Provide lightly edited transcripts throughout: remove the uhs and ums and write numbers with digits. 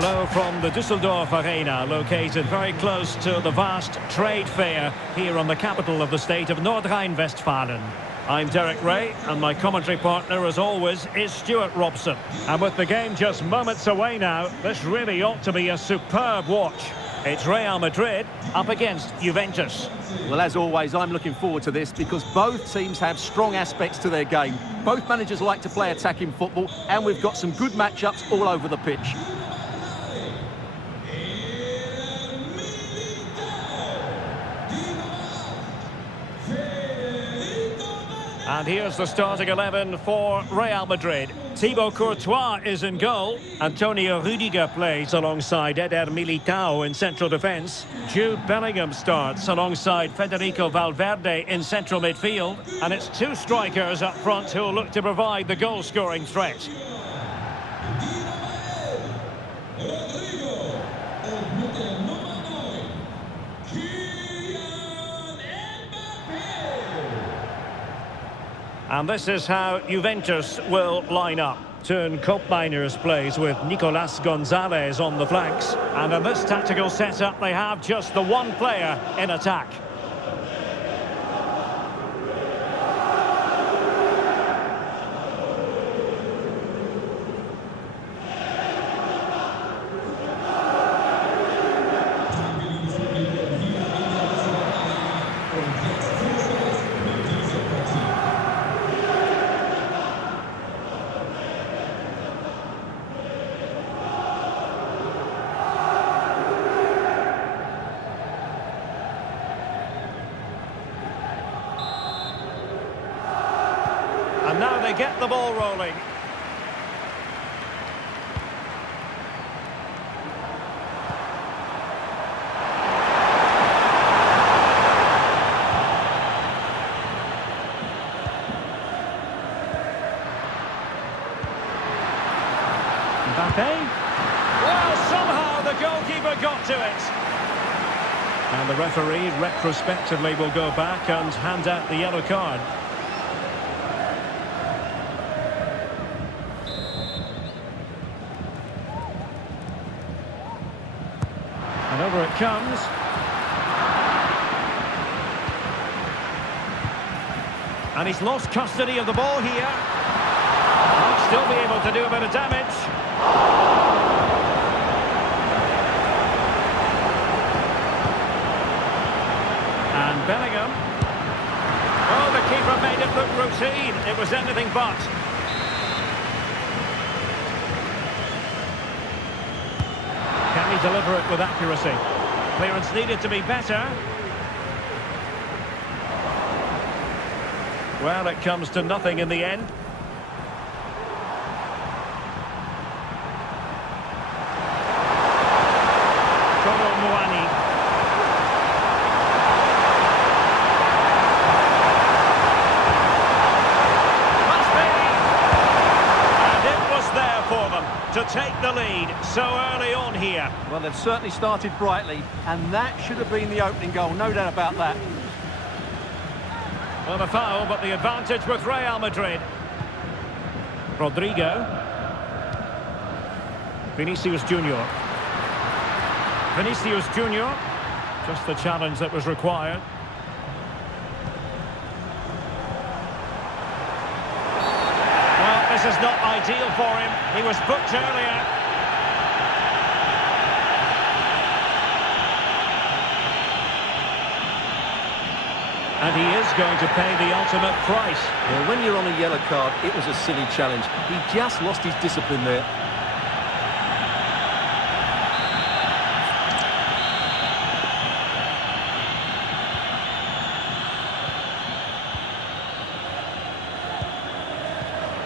Hello from the Düsseldorf Arena, located very close to the vast trade fair here on the capital of the state of North Rhine-Westphalia. I'm Derek Ray, and my commentary partner, as always, is Stuart Robson. And with the game just moments away now, this really ought to be a superb watch. It's Real Madrid up against Juventus. Well, as always, I'm looking forward to this because both teams have strong aspects to their game. Both managers like to play attacking football, and we've got some good matchups all over the pitch. And here's the starting 11 for Real Madrid. Thibaut Courtois is in goal. Antonio Rüdiger plays alongside Eder Militao in central defence. Jude Bellingham starts alongside Federico Valverde in central midfield. And it's two strikers up front who will look to provide the goal-scoring threat. And this is how Juventus will line up. Turn Koopmeiners plays with Nicolas Gonzalez on the flanks. And in this tactical setup, they have just the one player in attack. And now they get the ball rolling. Mbappe. Well, somehow the goalkeeper got to it. And the referee retrospectively will go back and hand out the yellow card. And over it comes. And he's lost custody of the ball here. Might still be able to do a bit of damage. And Bellingham. Oh, the keeper made it look routine. It was anything but. Can he deliver it with accuracy? Clearance needed to be better. Well, it comes to nothing in the end. To take the lead so early on here. Well, they've certainly started brightly, and that should have been the opening goal, no doubt about that. Well, a foul, but the advantage with Real Madrid. Rodrigo. Vinícius Junior. Vinícius Junior. Just the challenge that was required. This is not ideal for him. He was booked earlier. And he is going to pay the ultimate price. Well, when you're on a yellow card, it was a silly challenge. He just lost his discipline there.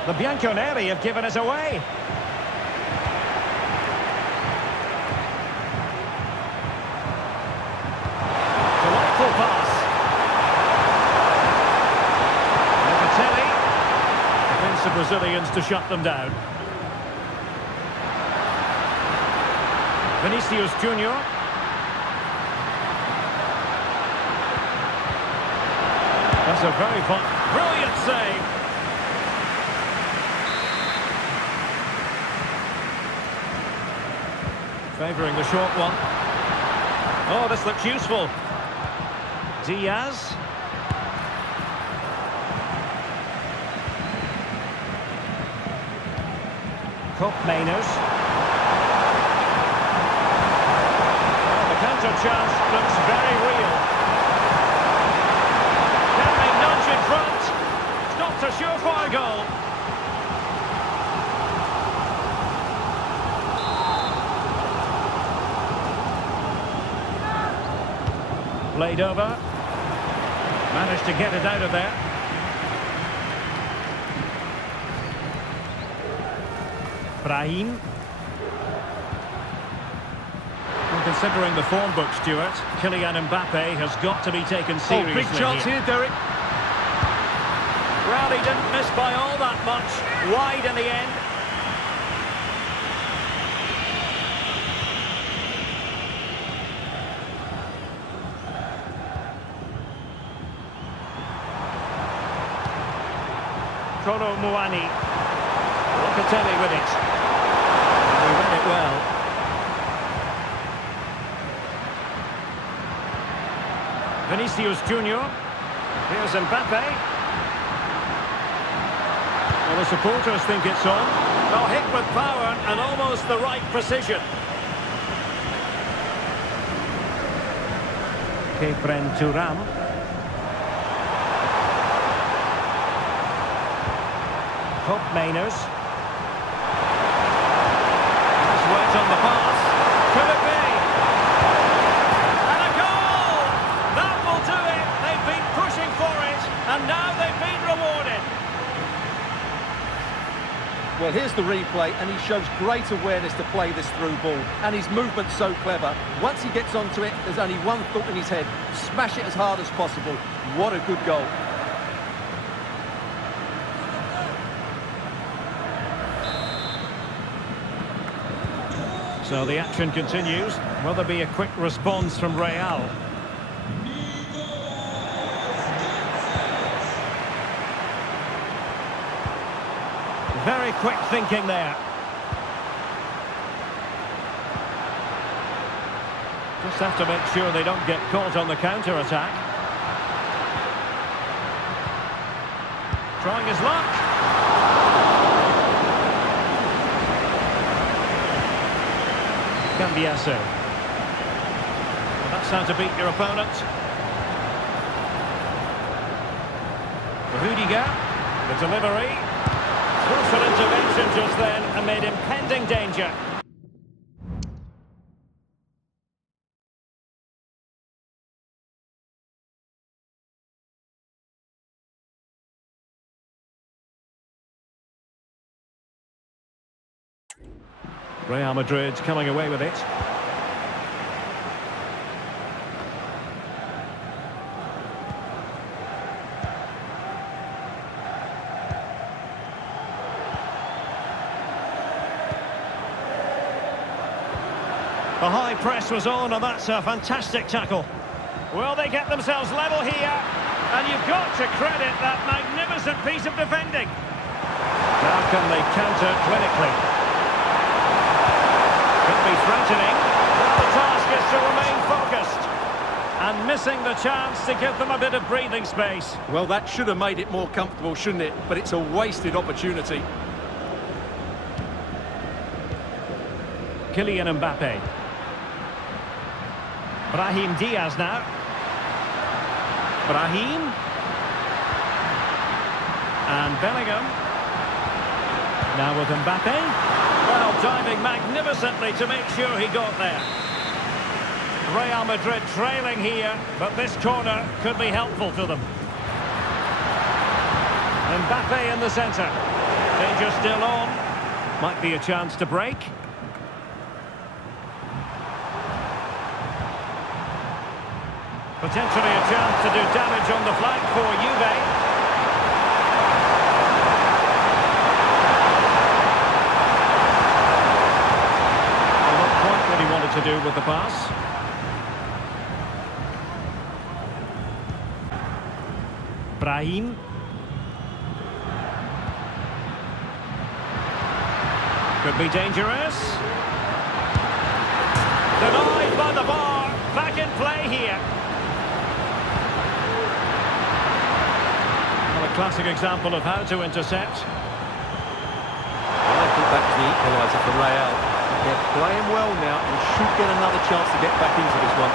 The Bianconeri have given us away. Delightful pass. Locatelli. Against the Brazilians to shut them down. Vinícius Junior. That's a very fun, brilliant save. Favouring the short one. Oh, this looks useful. Diaz. Mainers. The counter chance looks very real. Can they nudge in front? It's not a surefire goal. Played over. Managed to get it out of there. Brahim. Well, considering the form book, Stuart, Kylian Mbappe has got to be taken seriously. Big chance here, Derek. Well, he didn't miss by all that much. Wide in the end. Kolo Muani. Locatelli with it. He read it well. Vinícius Junior. Here's Mbappe. Well, the supporters think it's on. Well, hit with power and almost the right precision. Kepren Thuram. Mainers. Nice weight on the pass. Could it be? And a goal! That will do it. They've been pushing for it, and now they've been rewarded. Well, here's the replay, and he shows great awareness to play this through ball, and his movement's so clever. Once he gets onto it, there's only one thought in his head: smash it as hard as possible. What a good goal. So the action continues. Will there be a quick response from Real? Very quick thinking there. Just have to make sure they don't get caught on the counter-attack. Trying his luck. Cambiasso. Well, that's how to beat your opponent. Rudiger, the delivery. Crucial intervention just then amid impending danger. Real Madrid coming away with it. The high press was on, and that's a fantastic tackle. Will they get themselves level here? And you've got to credit that magnificent piece of defending. Now can they counter clinically? Could be threatening. The task is to remain focused. And missing the chance to give them a bit of breathing space. Well, that should have made it more comfortable, shouldn't it? But it's a wasted opportunity. Kylian Mbappe. Brahim Diaz now. Brahim. And Bellingham. Now with Mbappe. Well, diving magnificently to make sure he got there. Real Madrid trailing here, but this corner could be helpful to them. Mbappe in the centre. Danger still on. Might be a chance to break. Potentially a chance to do damage on the flank for Juve. Well, not quite what he wanted to do with the pass. Brahim. Could be dangerous. the bar. Back in play here. Well, a classic example of how to intercept. Well, I think that was the equaliser for Real. They're playing well now and should get another chance to get back into this one.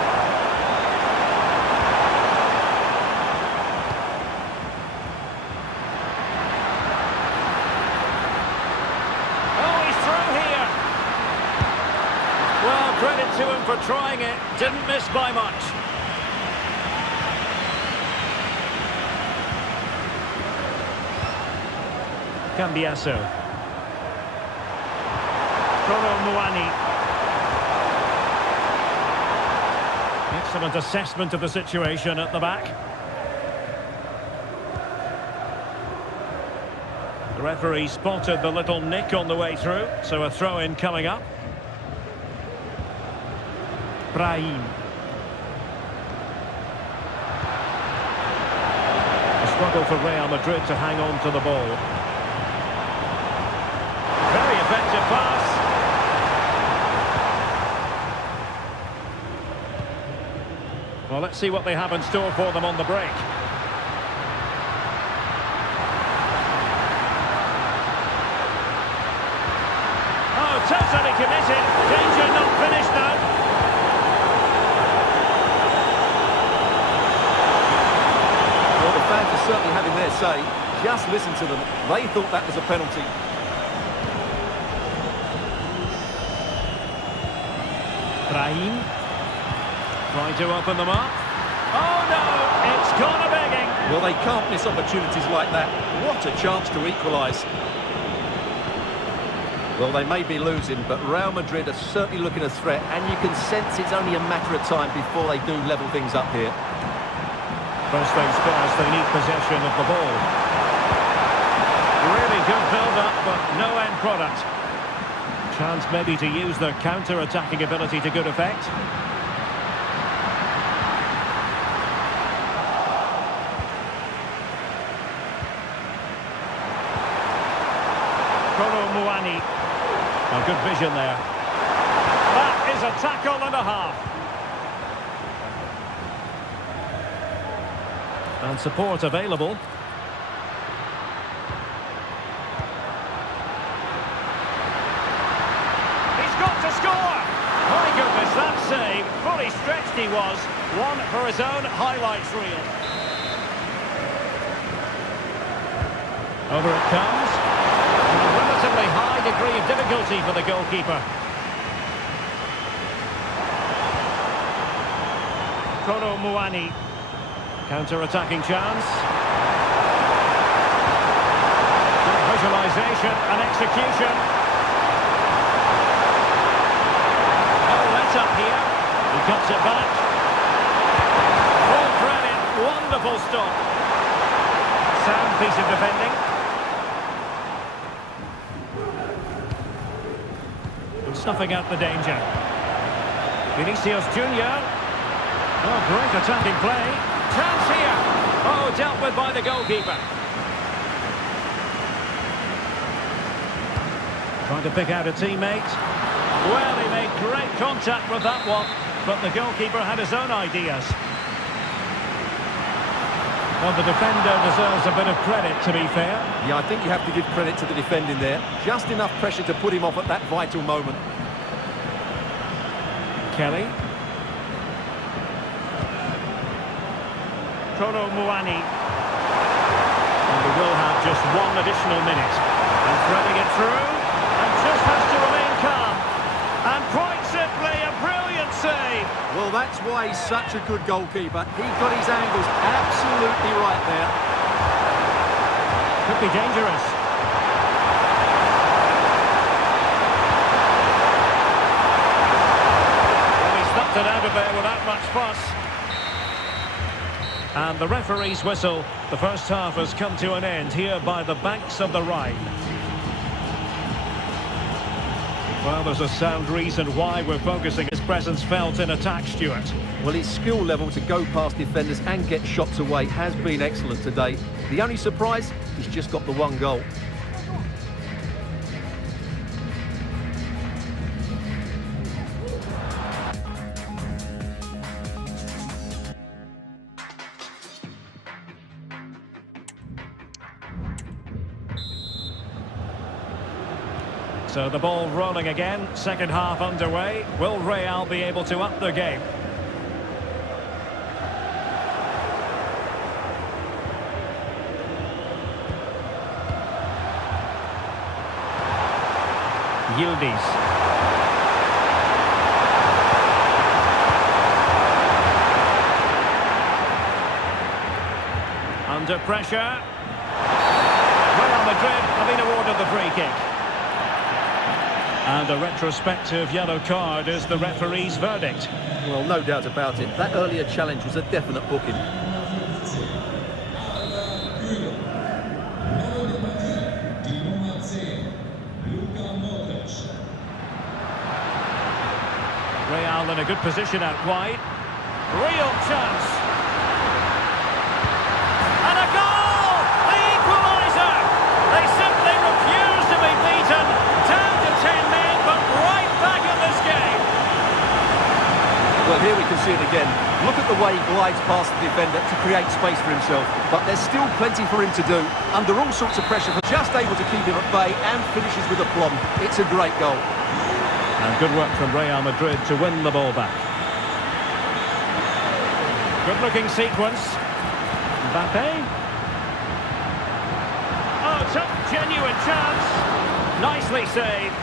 Credit to him for trying it. Didn't miss by much. Cambiaso. Muani. Excellent assessment of the situation at the back. The referee spotted the little nick on the way through, so a throw-in coming up. Brahim. A struggle for Real Madrid to hang on to the ball. Very effective pass. Well, let's see what they have in store for them on the break. Oh, totally committed. Danger not finished now. Fans are certainly having their say. Just listen to them. They thought that was a penalty. Brahim. Trying to open them up. Oh no! It's gone a begging. Well, they can't miss opportunities like that. What a chance to equalise. Well, they may be losing, but Real Madrid are certainly looking a threat, and you can sense it's only a matter of time before they do level things up here. First things first, they need possession of the ball. Really good build-up, but no end product. Chance maybe to use their counter-attacking ability to good effect. Muani. Oh, good vision there. That is a tackle and a half. And support available. He's got to score! My goodness, that save. Fully stretched he was. One for his own highlights reel. Over it comes. And a relatively high degree of difficulty for the goalkeeper. Muani. Counter-attacking chance. Good visualisation and execution. Oh, let up here. He cuts it back. Full credit. Wonderful stop. Sound piece of defending. And snuffing out the danger. Vinícius Junior. Oh, great attacking play. Chance here. Oh, dealt with by the goalkeeper. Trying to pick out a teammate. Well, he made great contact with that one, but the goalkeeper had his own ideas. Well, the defender deserves a bit of credit, to be fair. Yeah, I think you have to give credit to the defending there. Just enough pressure to put him off at that vital moment. Kelly. Muani. And we will have just one additional minute. And threading it through, and just has to remain calm. And quite simply, a brilliant save. Well, that's why he's such a good goalkeeper. He got his angles absolutely right there. Could be dangerous. Well, he stopped it out of there without much fuss. And the referee's whistle. The first half has come to an end here by the banks of the Rhine. Well, there's a sound reason why we're focusing his presence felt in attack, Stuart. Well, his skill level to go past defenders and get shots away has been excellent today. The only surprise, he's just got the one goal. So the ball rolling again, second half underway. Will Real be able to up the game? Yildiz. Under pressure. Real Madrid have been awarded the free kick. And a retrospective yellow card is the referee's verdict. Well, no doubt about it. That earlier challenge was a definite booking. Real in a good position out wide. Real chance. And a goal! The equaliser! They simply refuse to be beaten. Down to 10 men, but right back in this game. Well, here we can see it again. Look at the way he glides past the defender to create space for himself. But there's still plenty for him to do. Under all sorts of pressure, just able to keep him at bay and finishes with aplomb. It's a great goal. And good work from Real Madrid to win the ball back. Good-looking sequence. Mbappe. Oh, tough, genuine chance. Nicely saved.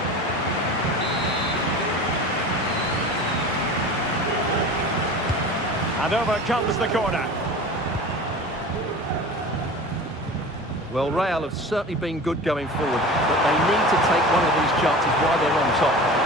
And over comes the corner. Well, Real have certainly been good going forward, but they need to take one of these chances while they're on top.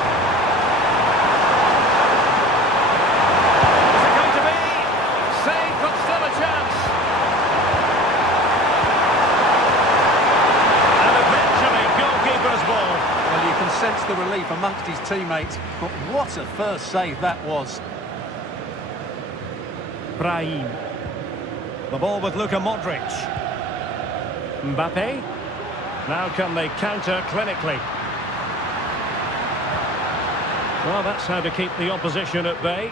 Sense the relief amongst his teammates, but what a first save that was. Brahim. The ball with Luka Modric. Mbappe. Now can they counter clinically? Well, that's how to keep the opposition at bay.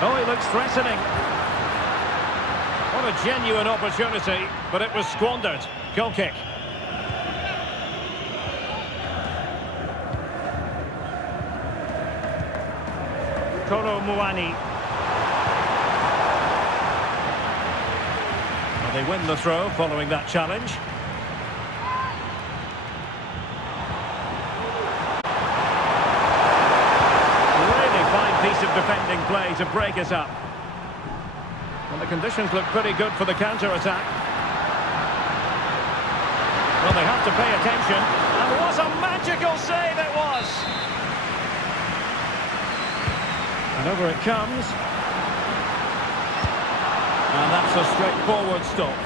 Oh, he looks threatening. What a genuine opportunity, but it was squandered. Goal kick. Kolo Muani. Well, they win the throw following that challenge. Really fine piece of defending play to break it up. And the conditions look pretty good for the counter-attack. Well, they have to pay attention. And what a magical save it was! And over it comes. And that's a straightforward stop.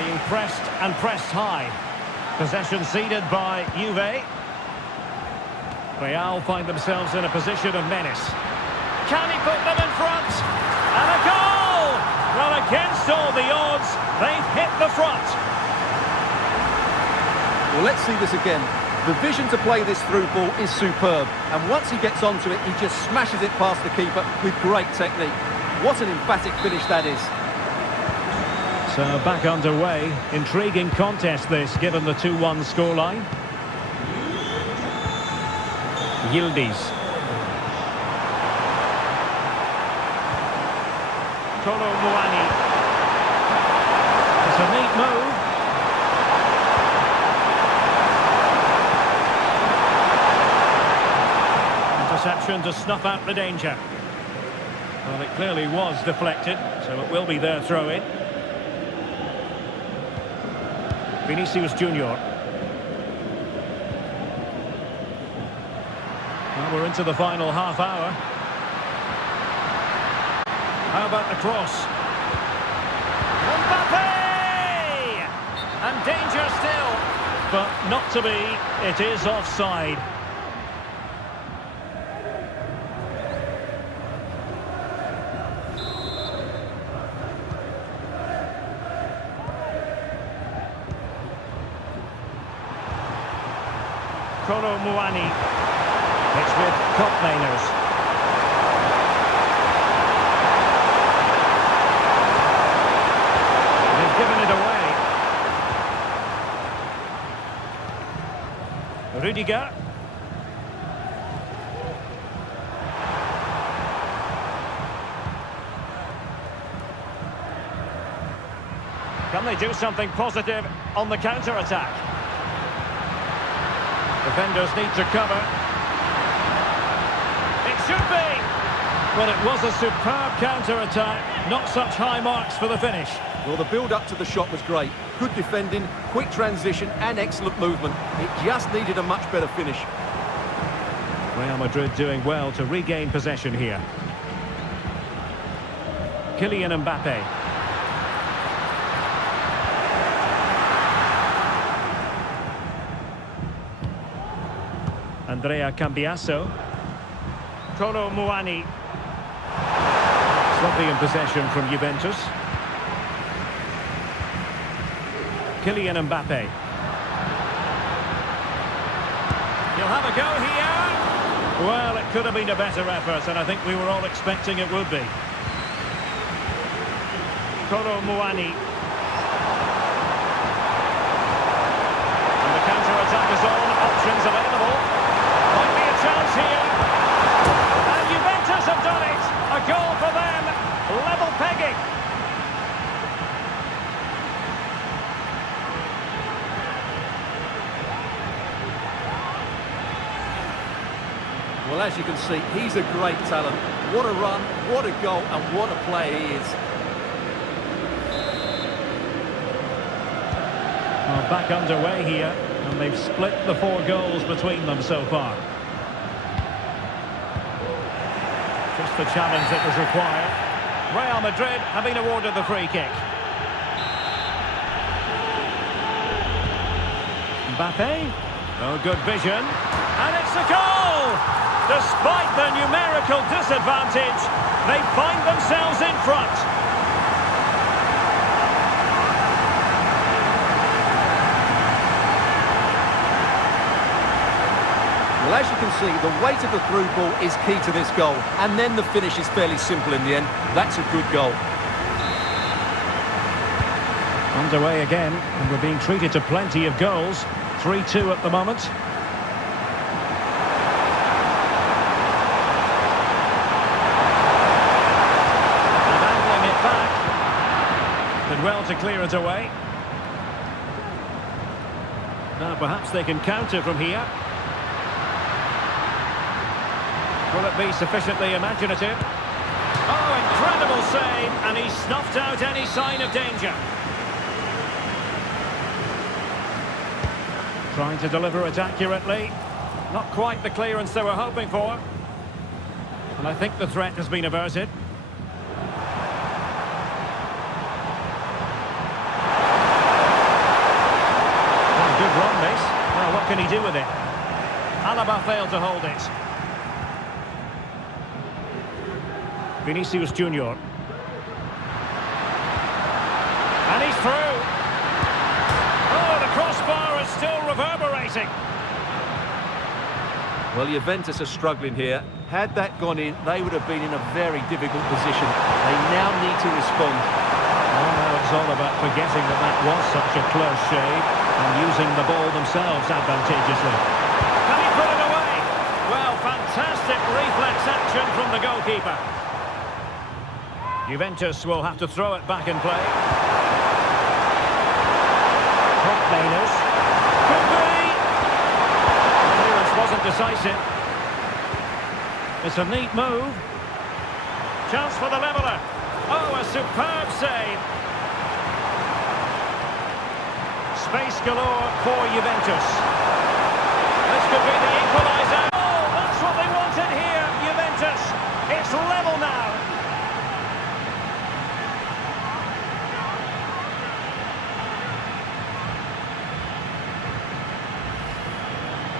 Being pressed and pressed high. Possession ceded by Juve. Real find themselves in a position of menace. Can he put them in front? And a goal! Well, against all the odds, they've hit the front. Well, let's see this again. The vision to play this through ball is superb. And once he gets onto it, he just smashes it past the keeper with great technique. What an emphatic finish that is. So back underway. Intriguing contest this, given the 2-1 scoreline. Yildiz. Kolo Muani. It's a neat move. Interception to snuff out the danger. Well, it clearly was deflected, so it will be their throw-in. Vinícius Junior. Well, we're into the final half hour. How about the cross? Mbappe! And danger still. But not to be. It is offside. Kolo Muani. It's with Kopmeiners. given it away. Rudiger. Can they do something positive on the counter-attack? Defenders need to cover. It should be! Well, it was a superb counter-attack. Not such high marks for the finish. Well, the build-up to the shot was great. Good defending, quick transition and excellent movement. It just needed a much better finish. Real Madrid doing well to regain possession here. Kylian Mbappe. Andrea Cambiaso. Kolo Muani. Sloppy in possession from Juventus. Kylian Mbappe. He'll have a go here. Well, it could have been a better effort, and I think we were all expecting it would be. Kolo Muani. And the counter-attack is on. Options available. Might be a chance here. And Juventus have done it. A goal for them. Level pegging. Well, as you can see, he's a great talent. What a run, what a goal, and what a player he is. Well, back underway here, and they've split the 4 goals between them so far. Just the challenge that was required. Real Madrid have been awarded the free kick. Mbappe. Oh, good vision. And it's a goal! Despite the numerical disadvantage, they find themselves in front. Well, as you can see, the weight of the through ball is key to this goal. And then the finish is fairly simple in the end. That's a good goal. Underway again, and we're being treated to plenty of goals. 3-2 at the moment. Well to clear it away. Now perhaps they can counter from here. Will it be sufficiently imaginative? Oh, incredible save, and he snuffed out any sign of danger. Trying to deliver it accurately. Not quite the clearance they were hoping for. And I think the threat has been averted. Good run, this. Well, what can he do with it? Alaba failed to hold it. Vinícius Junior. And he's through. Oh, the crossbar is still reverberating. Well, Juventus are struggling here. Had that gone in, they would have been in a very difficult position. They now need to respond. Well, now it's all about forgetting that that was such a close shave and using the ball themselves advantageously. Can he put it away? Well, fantastic reflex action from the goalkeeper. Juventus will have to throw it back in play. Mainers. Could be! The clearance wasn't decisive. It's a neat move. Chance for the leveller. Oh, a superb save. Space galore for Juventus. This could be the equaliser. Oh, that's what they wanted here, Juventus. It's level now.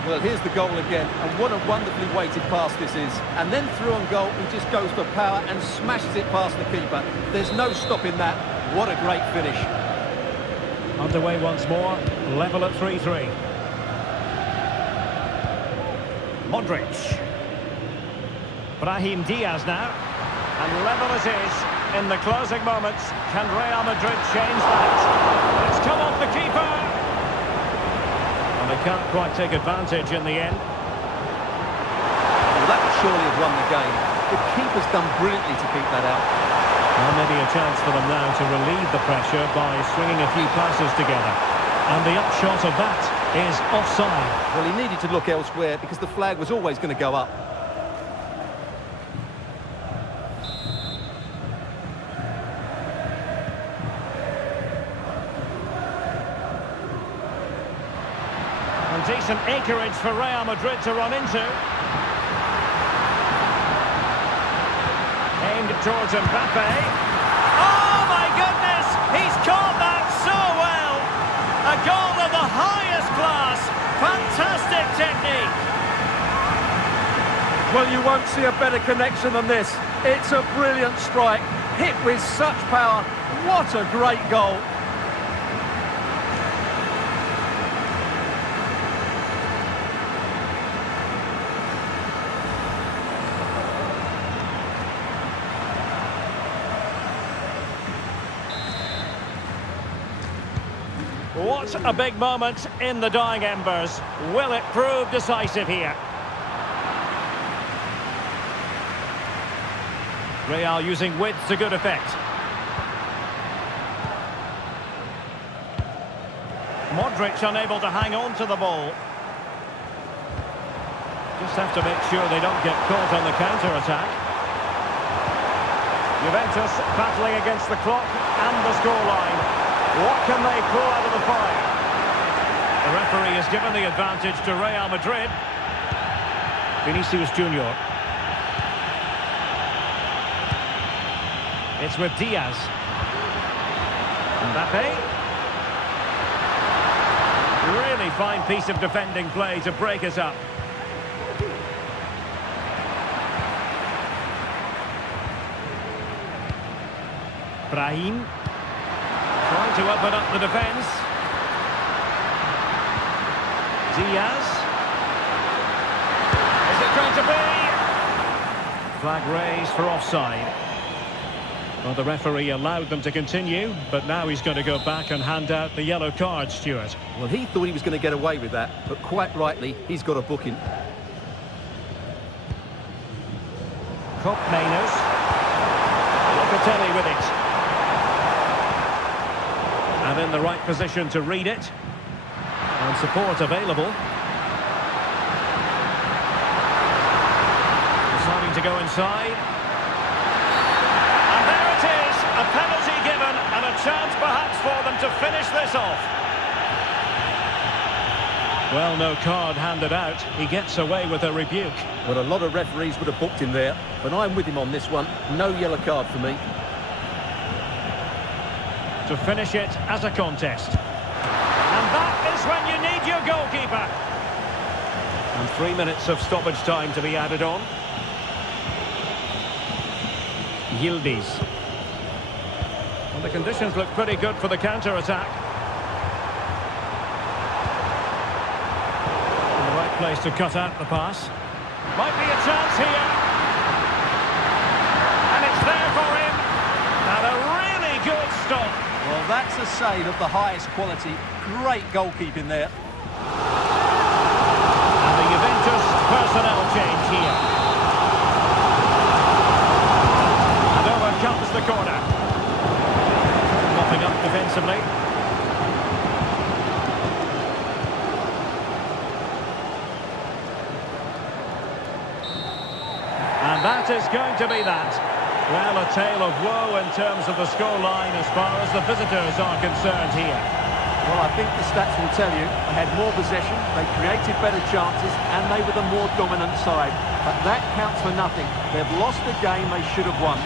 Well, here's the goal again, and what a wonderfully weighted pass this is. And then through on goal, he just goes for power and smashes it past the keeper. There's no stopping that. What a great finish. Underway once more, level at 3-3. Modric. Brahim Diaz now, and level it is. in the closing moments. Can Real Madrid change that? It's come off the keeper. And they can't quite take advantage in the end. Well, that would surely have won the game. The keeper's done brilliantly to keep that out. Well, maybe a chance for them now to relieve the pressure by swinging a few passes together. And the upshot of that is offside. Well, he needed to look elsewhere because the flag was always going to go up. And decent acreage for Real Madrid to run into. Aimed towards Mbappe. Oh my goodness! He's caught that so well! A goal of the highest class! Fantastic technique! Well, you won't see a better connection than this. It's a brilliant strike, hit with such power. What a great goal! What a big moment in the dying embers. Will it prove decisive here? Real using width to good effect. Modric unable to hang on to the ball. Just have to make sure they don't get caught on the counter-attack. Juventus battling against the clock and the scoreline. What can they pull out of the fire? The referee has given the advantage to Real Madrid. Vinícius Junior. It's with Diaz. Mbappe. Really fine piece of defending play to break us up. Brahim. Trying to open up the defence. Diaz. Is it going to be? Flag raised for offside. Well, the referee allowed them to continue, but now he's going to go back and hand out the yellow card, Stuart. Well, he thought he was going to get away with that, but quite rightly, he's got a booking. Kopmenos. Locatelli with it. And in the right position to read it. And support available. Deciding to go inside. And there it is! A penalty given and a chance perhaps for them to finish this off. Well, no card handed out. He gets away with a rebuke. Well, a lot of referees would have booked him there, but I'm with him on this one. No yellow card for me. To finish it as a contest. And that is when you need your goalkeeper. And 3 minutes of stoppage time to be added on. Yildiz. Well, the conditions look pretty good for the counter-attack. In the right place to cut out the pass. Might be a chance here. And it's there for him. And a really good stop. Well, that's a save of the highest quality. Great goalkeeping there. And the Juventus personnel change here. And over comes the corner. Mopping up defensively. And that is going to be that. Well, a tale of woe in terms of the scoreline as far as the visitors are concerned here. Well, I think the stats will tell you they had more possession, they created better chances, and they were the more dominant side. But that counts for nothing. They've lost a game they should have won.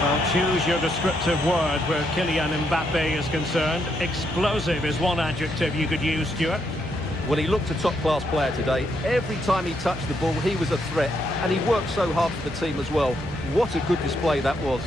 Well, choose your descriptive word where Kylian Mbappe is concerned. Explosive is one adjective you could use, Stuart. Well, he looked a top-class player today. Every time he touched the ball, he was a threat. And he worked so hard for the team as well. What a good display that was.